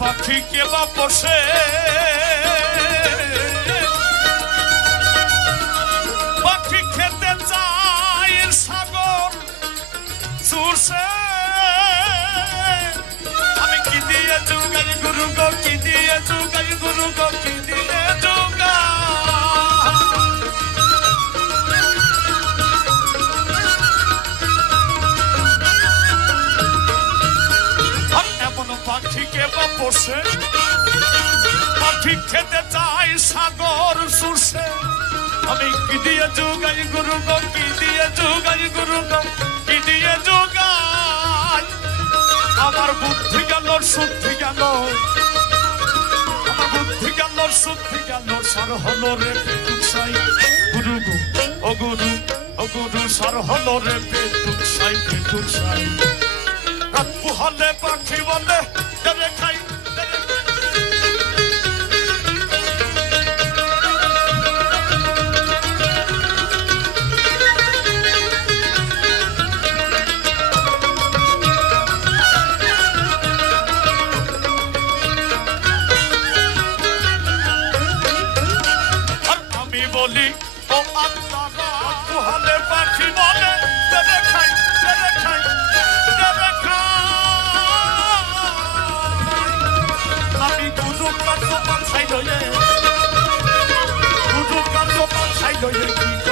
পাখি কে বা বসে। পাখি খেতে চায় সাগর সুরসে আমি কি দিয়ে যুগাই গুরু গো, কি দিয়ে যুগাই গুরু গো, কি দিয়ে পাখিকে বা পাখি খেতে চাই সাগর সুরসে আমি কি দিয়ে যুগাই গুরু গো, কি দিয়ে যুগাই গুরু গো, কি দিয়ে যুগাই? আমার বুদ্ধি গেল, শুদ্ধি গেল। আমার বুদ্ধি গেল, শুদ্ধি গেল, সার হলো রে পেটুক সাই গুরু গো, ও গুরু ও গুরু, সার হলো রে পেটুক সাই ਮੁਹੱਲੇ ਪਾਠੀ ਵਾਲੇ ਤੇਰੇ ਕਾਈ बोली पाठी बोले আমি গুরু কার্য পাঠাই লয়ে গুরু কার্য পাঠাই লয়ে কি